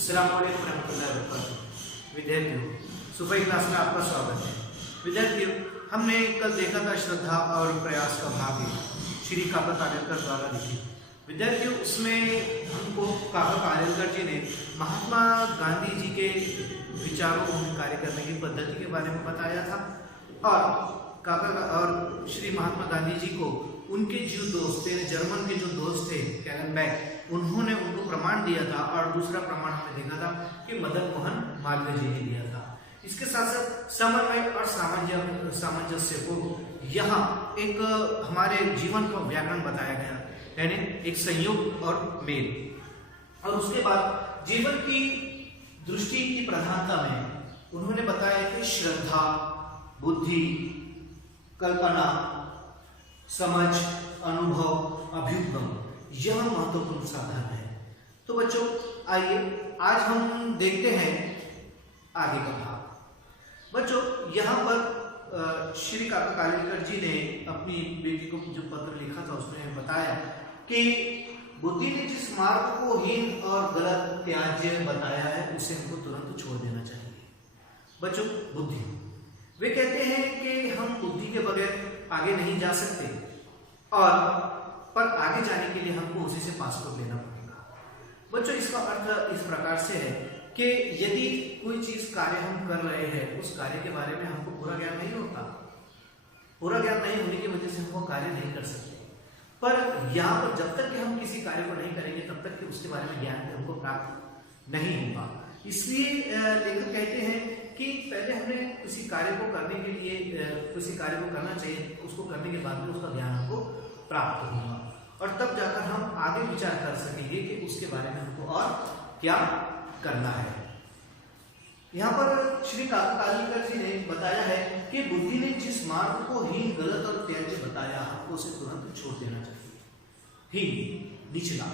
अस्सलामुअलैकुम रहमतुल्लाहि व बरकातुहू। विद्यार्थियों, सुबह क्लास में आपका स्वागत है। विद्यार्थियों, हमने कल देखा था श्रद्धा और प्रयास का भाग श्री काका कालेलकर द्वारा लिखित। विद्यार्थियों, उसमें हमको काका कालेलकर जी ने महात्मा गांधी जी के विचारों में कार्य करने की पद्धति के बारे में बताया था और काका और श्री महात्मा गांधी जी को उनके जो दोस्त थे, जर्मन के जो दोस्त थे कैरनबैक, उन्होंने उनको प्रमाण दिया था और दूसरा प्रमाण हमने देखा था कि मदन मोहन मालवीय जी ने दिया था। इसके साथ साथ समन्वय और सामंजस्य को यहाँ एक हमारे जीवन का व्याकरण बताया गया, यानी एक संयोग और मेल। और उसके बाद जीवन की दृष्टि की प्रधानता में उन्होंने बताया कि श्रद्धा, बुद्धि, कल्पना, समझ, अनुभव, अभ्युदय यह महत्वपूर्ण साधन है। तो बच्चों, आइए आज हम देखते हैं आगे का भाग। बच्चों, यहाँ पर श्री काका कालेलकर जी ने अपनी बेटी को जो पत्र लिखा था उसमें बताया कि बुद्धि ने जिस मार्ग को हीन और गलत त्याज्य बताया है उसे हमको तुरंत छोड़ देना चाहिए। बच्चों, बुद्धि, वे कहते हैं कि हम बुद्धि के बगैर आगे नहीं जा सकते और पर आगे जाने के लिए हमको उसी से पासपोर्ट लेना पड़ेगा। बच्चों, इसका अर्थ इस प्रकार से है कि यदि कोई चीज कार्य हम कर रहे हैं, उस कार्य के बारे में हमको पूरा ज्ञान नहीं होता, पूरा ज्ञान नहीं होने की वजह से हम वो कार्य नहीं कर सकते। पर यहाँ पर जब तक कि हम किसी कार्य को नहीं करेंगे तब तक कि उसके बारे में ज्ञान हमको प्राप्त नहीं होगा। इसलिए लेखक कहते हैं कि पहले हमें किसी कार्य को करने के लिए किसी कार्य को करना चाहिए, उसको करने के बाद में उसका ज्ञान हमको प्राप्त होगा और तब जाकर हम आगे विचार कर सकेंगे कि उसके बारे में हमको और क्या करना है। यहाँ पर श्री काका कालेलकर जी ने बताया है कि बुद्धि ने जिस मार्ग को हीन, गलत और त्याज्य बताया, हमको उसे तुरंत छोड़ देना चाहिए। हीन, निचला,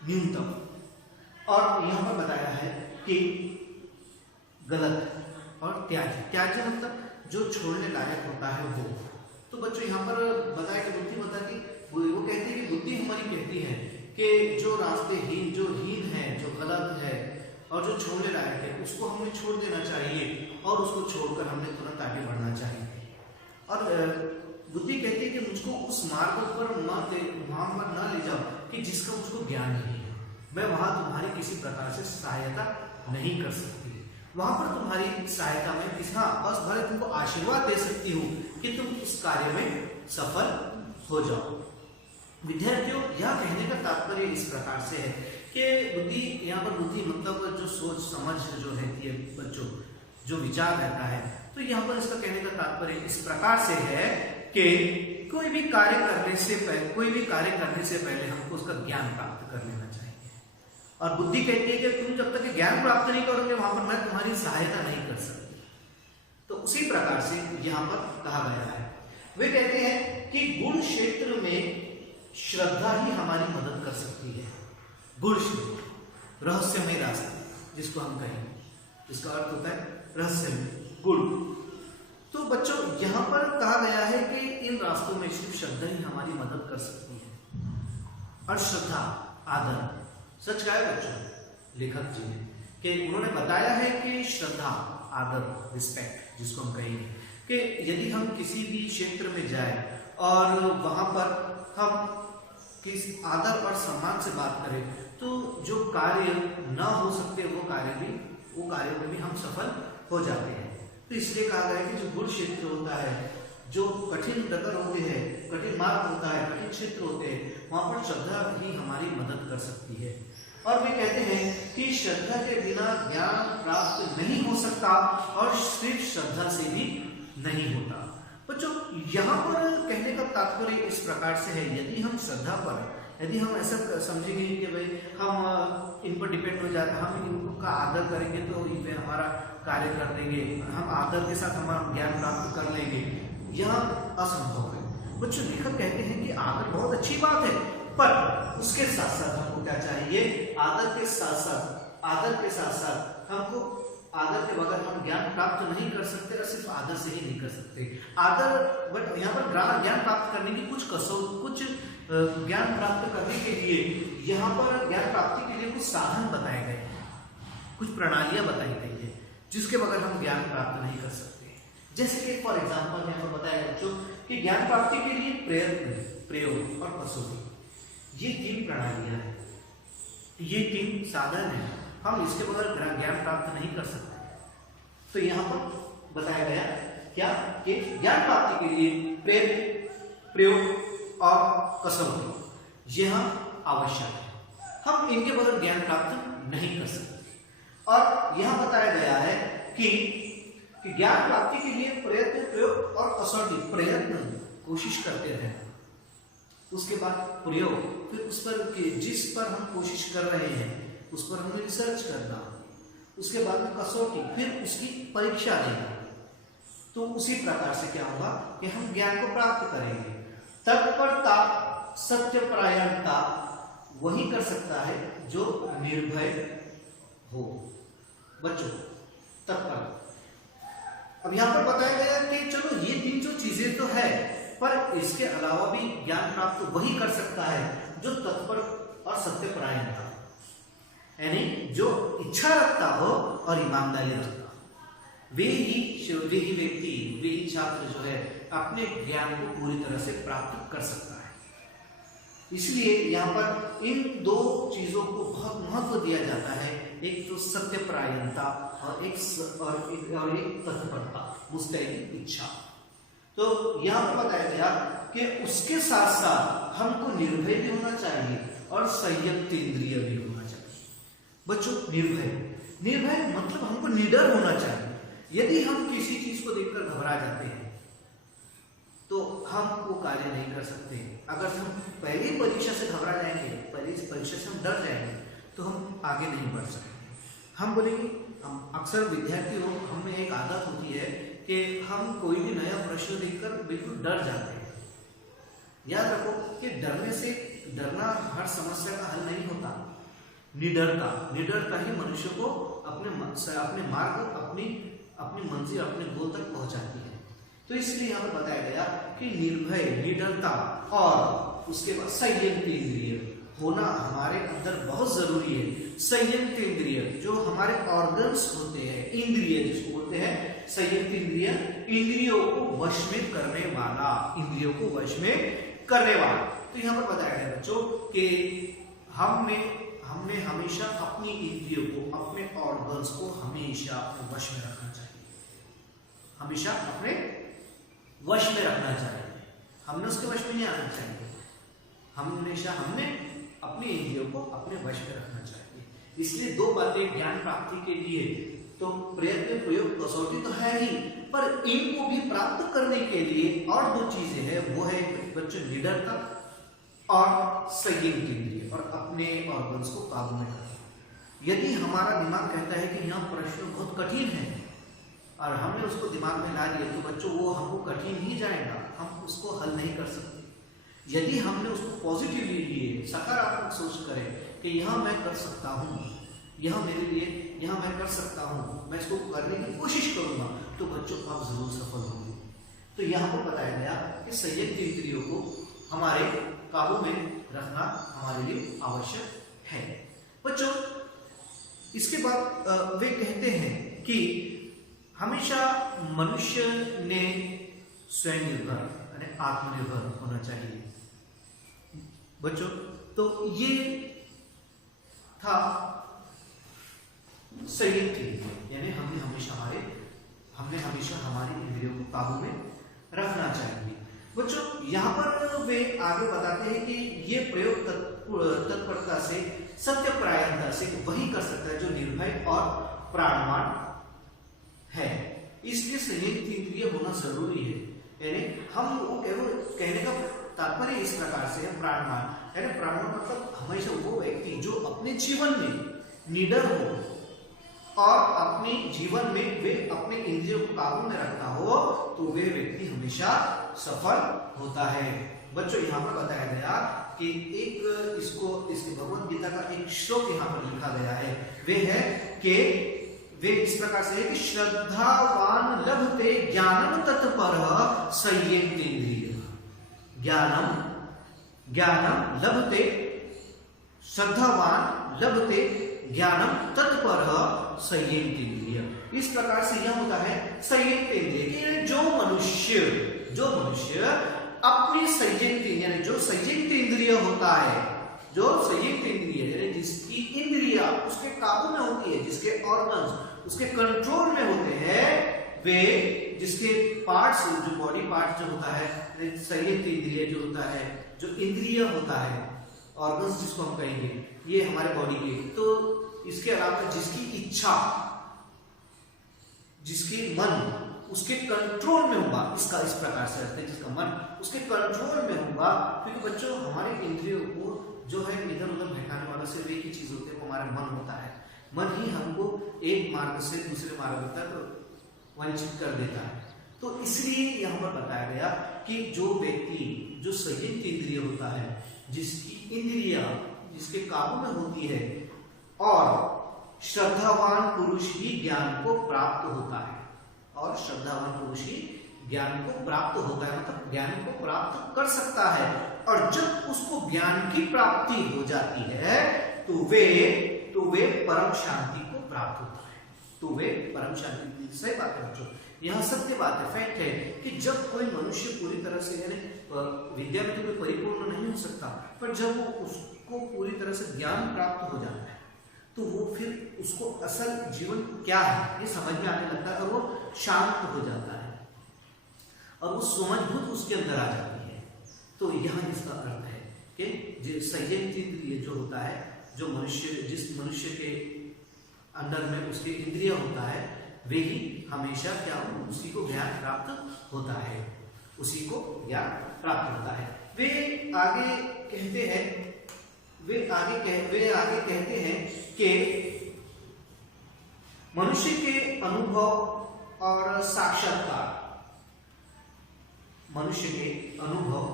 न्यूनतम, और यहाँ पर बताया है कि गलत और त्याज्य, त्याज्य मतलब जो छोड़ने लायक होता है वो। तो बच्चों, यहाँ पर बताया कि बुद्धि बता कि वो कहते हैं कि बुद्धि हमारी कहती है कि जो रास्ते हीन, जो हीन है, जो गलत है और जो छोड़ने लायक है उसको हमें छोड़ देना चाहिए और उसको छोड़कर हमें तुरंत आगे बढ़ना चाहिए। और बुद्धि कहती है कि मुझको उस मार्ग पर वहां पर न ले जाओ कि जिसका मुझको ज्ञान नहीं है, मैं वहां तुम्हारी किसी प्रकार से सहायता नहीं कर सकती। वहां पर तुम्हारी सहायता में बस भले तुमको आशीर्वाद दे सकती हूँ कि तुम उस कार्य में सफल हो जाओ। विद्यार्थियों, यह कहने का तात्पर्य इस प्रकार से है कि बुद्धि, यहाँ पर बुद्धि मतलब जो सोच समझ जो रहती है बच्चों, जो विचार रहता है, तो यहाँ पर इसका कहने का तात्पर्य इस प्रकार से है कि कोई भी कार्य करने से पहले हमको उसका ज्ञान प्राप्त कर लेना चाहिए। और बुद्धि कहती है कि तुम जब तक ज्ञान प्राप्त नहीं करोगे वहां पर मैं तुम्हारी सहायता नहीं कर सकती। तो उसी प्रकार से यहाँ पर कहा गया है। वे कहते हैं कि गुण क्षेत्र में श्रद्धा ही हमारी मदद कर सकती है। गुण क्षेत्र, रहस्यमय रास्ते जिसको हम कहेंगे, जिसका अर्थ होता है रहस्यमय गुण। तो बच्चों, यहाँ पर कहा गया है कि इन रास्तों में सिर्फ श्रद्धा ही हमारी मदद कर सकती है। और श्रद्धा, आदर, सच कहा है बच्चों लेखक जी ने कि उन्होंने बताया है कि श्रद्धा, आदर, रिस्पेक्ट जिसको हम कहेंगे, कि यदि हम किसी भी क्षेत्र में जाए और वहां पर हम किस आदर और सम्मान से बात करें तो जो कार्य ना हो सकते वो कार्यों में भी हम सफल हो जाते हैं। तो इसलिए कहा गया है कि जो गुण क्षेत्र होता है, जो कठिन डगर होते हैं, कठिन मार्ग होता है, कठिन क्षेत्र होते हैं, वहां पर श्रद्धा ही हमारी मदद कर सकती है। और वे कहते हैं कि श्रद्धा के बिना ज्ञान प्राप्त नहीं हो सकता और सिर्फ श्रद्धा से भी नहीं होता। बच्चों, यहाँ पर कहने का तात्पर्य इस प्रकार से है, यदि हम श्रद्धा पर, यदि हम ऐसा समझेंगे कि भाई हम इन पर डिपेंड हो जाते, हम इनका आदर करेंगे तो इन पे हमारा कार्य कर देंगे, हम आदर के साथ हमारा ज्ञान प्राप्त कर लेंगे, यह असंभव है। बच्चों, लेखक कहते हैं कि आदर बहुत अच्छी बात है, पर उसके साथ साथ हमको क्या चाहिए? आदर के साथ साथ हमको आदर के बगैर हम ज्ञान प्राप्त नहीं कर सकते और सिर्फ आदर से ही नहीं कर सकते। आदर, बट यहाँ पर ज्ञान प्राप्त करने की कुछ ज्ञान प्राप्त करने के लिए यहाँ पर ज्ञान प्राप्ति के लिए कुछ साधन बताए गए हैं, कुछ प्रणालियां बताई गई है जिसके बगैर हम ज्ञान प्राप्त नहीं कर सकते। जैसे कि फॉर एग्जाम्पल यहाँ पर बताया बच्चों कि ज्ञान प्राप्ति के लिए प्रयत्न, प्रयोग और कसौटी, ये 3 प्रणालियां हैं, ये 3 साधन हैं, हम इसके बगैर ज्ञान प्राप्त नहीं कर सकते। तो यहाँ पर बताया गया क्या कि ज्ञान प्राप्ति के लिए प्रयत्न, प्रयोग और कसौटी यह आवश्यक है, हम इनके बगैर ज्ञान प्राप्त नहीं कर सकते। और यह बताया गया है कि ज्ञान प्राप्ति के लिए प्रयत्न, प्रयोग और कसौटी, प्रयत्न कोशिश करते रहना, उसके बाद प्रयोग, फिर उस पर जिस पर हम कोशिश कर रहे हैं उस पर हमें रिसर्च करना, उसके बाद में कसौटी, फिर उसकी परीक्षा लेना। तो उसी प्रकार से क्या होगा कि हम ज्ञान को प्राप्त करेंगे। तत्परता, सत्यपरायणता वही कर सकता है जो निर्भय हो। बच्चों तत्पर, अब यहां पर बताया गया कि चलो ये 3 जो चीजें तो है, पर इसके अलावा भी ज्ञान प्राप्त वही कर सकता है जो तत्पर और सत्यपरायण था, यानी जो इच्छा रखता हो और ईमानदारी रखता हो, वे ही व्यक्ति, वे ही छात्र जो है अपने ज्ञान को पूरी तरह से प्राप्त कर सकता है। इसलिए यहाँ पर इन 2 चीजों को बहुत महत्व दिया जाता है, एक तो सत्यपरायणता और एक तत्परता, मुस्तैदी इच्छा। तो यहाँ पर बताया गया कि उसके साथ साथ हमको निर्भय भी होना चाहिए और संयत इंद्रिय भी होना चाहिए। बच्चों निर्भय मतलब हमको निडर होना चाहिए। यदि हम किसी चीज को देखकर घबरा जाते हैं तो हम वो कार्य नहीं कर सकते। अगर हम पहली परीक्षा से घबरा जाएंगे, पहली परीक्षा से हम डर जाएंगे तो हम आगे नहीं बढ़ सकते। हम बोलेंगे, हम अक्सर विद्यार्थी हो, हमें एक आदत होती है कि हम कोई भी नया प्रश्न देखकर बिल्कुल डर जाते हैं। याद रखो कि डरना हर समस्या का हल नहीं होता। निडरता ही मनुष्य को अपने मार्ग, अपनी मंजिल, अपने गोल तक पहुंचाती है। तो इसलिए यहाँ पर बताया गया कि निर्भय, निडरता और उसके बाद संयत इंद्रिय होना हमारे अंदर बहुत जरूरी है। संयत इंद्रिय जो हमारे ऑर्गन्स होते हैं, इंद्रिय जिसको बोलते हैं संयत इंद्रिय, इंद्रियों को वश में करने वाला, इंद्रियों को वश में करने वाला। तो यहाँ पर बताया गया बच्चों कि हमने हमेशा अपनी इंद्रियों को, अपने ऑर्गन्स को हमेशा अपने वश में रखना चाहिए, हमेशा अपने वश में रखना चाहिए। हमने उसके वश में नहीं आना चाहिए, हमने अपनी इंद्रियों को अपने वश में रखना चाहिए। इसलिए 2 बातें ज्ञान प्राप्ति के लिए, तो प्रयत्न, प्रयोग, कसौटी तो है ही, पर इनको भी प्राप्त करने के लिए और 2 चीजें हैं, वो है बच्चों निडरता और संयत इंद्रिय, और अपने ऑर्गन्स को काबू में रखना। यदि हमारा दिमाग कहता है कि यह प्रश्न बहुत कठिन है और हमने उसको दिमाग में ला लिया, तो बच्चों वो हमको कठिन ही जाएगा, हम उसको हल नहीं कर सकते। यदि हमने उसको पॉजिटिवली लिए, सकारात्मक सोच करें कि यह मैं कर सकता हूँ, यह मेरे लिए, यह मैं कर सकता हूँ, मैं इसको करने की कोशिश करूंगा, तो बच्चों आप जरूर सफल होंगे। तो यहाँ पर बताया गया कि संयत इंद्रियों को हमारे काबू में रखना हमारे लिए आवश्यक है। बच्चों इसके बाद वे कहते हैं कि हमेशा मनुष्य ने स्वयं निर्भर यानी आत्मनिर्भर होना चाहिए। बच्चों तो ये था संयत इंद्रिय, यानी हमने हमेशा हमारी इंद्रियों को काबू में रखना चाहिए। बच्चों यहाँ पर वे आगे बताते हैं कि ये प्रयोग तत्परता से, सत्यपरायणता से वही कर सकता है जो निर्भय और प्राणवान है। इसलिए संयत इंद्रिय होना जरूरी है। यानी हम कहने का तात्पर्य इस प्रकार से है, प्राणवान, यानी प्राणवान मतलब हमेशा वो व्यक्ति जो अपने जीवन में निडर हो और अपने जीवन में वे अपने इंद्रियों को काबू में रखता हो, तो वे व्यक्ति हमेशा सफल होता है। बच्चों यहाँ पर बताया गया कि इसके भगवत गीता का एक श्लोक यहाँ पर लिखा गया है, वे है कि वे इस प्रकार से है कि श्रद्धावान लभते ज्ञानम तत्पर संयत इंद्रिय। ज्ञानम ज्ञानम लभते, श्रद्धावान लभते ज्ञानम तत्पर संयमेन्द्रिय। इस प्रकार से यह होता है संयमेन्द्रिय। जो मनुष्य अपनी संयमेन्द्रिय, जो संयमेन्द्रिय होता है, जो संयमेन्द्रिय जिसकी इंद्रिया उसके काबू में होती है, जिसके ऑर्गन्स उसके कंट्रोल में होते हैं, वे जिसके पार्ट्स, जो बॉडी पार्ट जो होता है, संयमेन्द्रिय जो होता है, जो इंद्रिय होता है, ऑर्गन्स जिसको हम कहेंगे, ये हमारे बॉडी के, तो इसके अलावा जिसकी इच्छा, जिसकी मन उसके कंट्रोल में होगा, इसका इस प्रकार से अर्थ है, जिसका मन उसके कंट्रोल में होगा। क्योंकि बच्चों हमारे इंद्रियों को जो है इधर उधर भटकाने वाला सिर्फ एक ही चीज होती है, वो हमारा मन होता है। मन ही हमको एक मार्ग से दूसरे मार्ग तक वंचित कर देता है। तो इसलिए यहाँ पर बताया गया कि जो व्यक्ति जो संयमित इंद्रिय होता है, जिसकी इंद्रिया जिसके काबू में होती है, और श्रद्धावान पुरुष ही ज्ञान को प्राप्त होता है, और श्रद्धावान पुरुष ही ज्ञान को प्राप्त होता है, मतलब ज्ञान को प्राप्त कर सकता है। और जब उसको ज्ञान की प्राप्ति हो जाती है तो वे परम शांति को प्राप्त होता है, तो वे परम शांति। सही बात है बच्चों, यह सत्य बात है, फैक्ट है कि जब कोई मनुष्य पूरी तरह से, यानी विद्या में तो कोई परिपूर्ण नहीं हो सकता, पर जब वो उसको पूरी तरह से ज्ञान प्राप्त हो जाता है तो वो फिर उसको असल जीवन क्या है ये समझ में आने लगता है, और वो शांत हो जाता है, और वो समझबूझ उसके अंदर आ जाती है। तो यह इसका अर्थ है कि संयमित इंद्रिय जो होता है, जो मनुष्य, जिस मनुष्य के अंदर में उसके इंद्रिय होता है, वे ही हमेशा क्या हो, उसी को ज्ञान प्राप्त होता है, उसी को ज्ञान प्राप्त होता है। वे आगे कहते हैं कि मनुष्य के अनुभव और साक्षात्कार, मनुष्य के अनुभव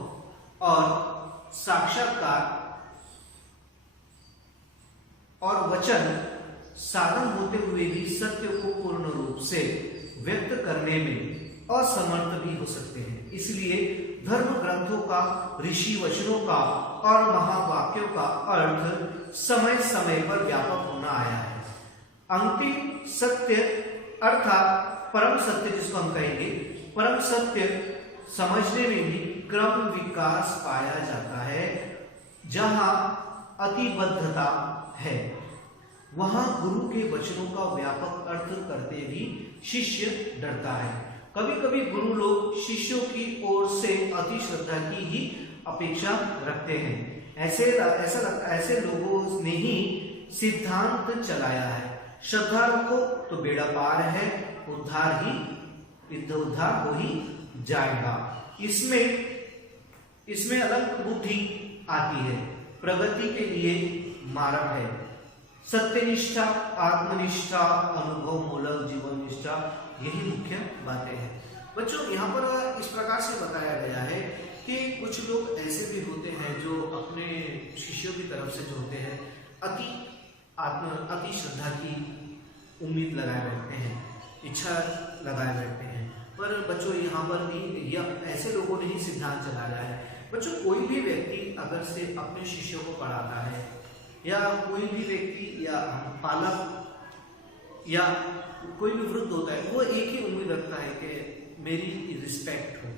और साक्षात्कार और वचन साधन होते हुए भी सत्य को पूर्ण रूप से व्यक्त करने में असमर्थ भी हो सकते हैं। इसलिए धर्म ग्रंथों का, ऋषि वचनों का और महावाक्यों का अर्थ समय समय पर व्यापक होना आया है। अंतिम सत्य अर्थात परम सत्य जिसको हम कहेंगे, परम सत्य समझने में भी क्रम विकास पाया जाता है। जहां अतिबद्धता है वहां गुरु के वचनों का व्यापक अर्थ करते भी शिष्य डरता है। कभी कभी गुरु लोग शिष्यों की ओर से अति श्रद्धा की ही अपेक्षा रखते हैं। ऐसे लोगों ने ही सिद्धांत चलाया है, श्रद्धा रखो तो बेड़ा पार है, उद्धार हो ही जाएगा। इसमें अलग बुद्धि आती है, प्रगति के लिए मार्ग है। सत्यनिष्ठा, आत्मनिष्ठा, अनुभव मूलक जीवन निष्ठा, यही मुख्य बातें हैं। बच्चों यहाँ पर इस प्रकार से बताया गया है कि कुछ लोग ऐसे भी होते हैं जो अपने शिष्यों की तरफ से जो होते हैं अति श्रद्धा की उम्मीद लगाए बैठते हैं, इच्छा लगाए बैठते हैं। पर बच्चों यहाँ पर भी ऐसे लोगों ने ही सिद्धांत चलाया है। बच्चों कोई भी व्यक्ति अगर से अपने शिष्यों को पढ़ाता है, या कोई भी व्यक्ति या पालक या कोई भी वृद्ध होता है, वो एक ही उम्मीद रखता है कि मेरी रिस्पेक्ट हो,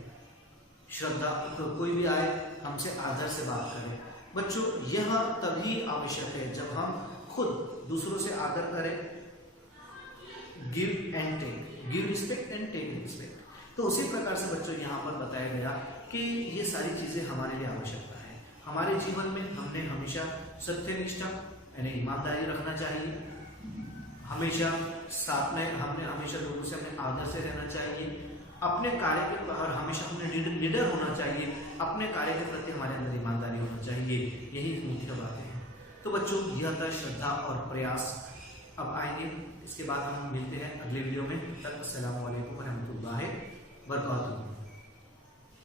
श्रद्धा, तो कोई भी आए हमसे आदर से बात करें। बच्चों यह तभी आवश्यक है जब हम खुद दूसरों से आदर करें, give and take, give respect and take respect. तो उसी प्रकार से बच्चों यहाँ पर बताया गया कि ये सारी चीजें हमारे लिए आवश्यकता है। हमारे जीवन में हमने हमेशा सत्यनिष्ठा यानी ईमानदारी रखना चाहिए, हमेशा साथ में हमने हमेशा लोगों से अपने आदर से रहना चाहिए, अपने कार्य के बाहर हमेशा हमने निडर होना चाहिए, अपने कार्य के प्रति हमारे अंदर ईमानदारी होना चाहिए। यही मुख्य बातें हैं। तो बच्चों यह था श्रद्धा और प्रयास। अब आएंगे, इसके बाद हम मिलते हैं अगले वीडियो में। तब अस्सलामु अलैकुम व रहमतुल्लाहि व बरकातहू।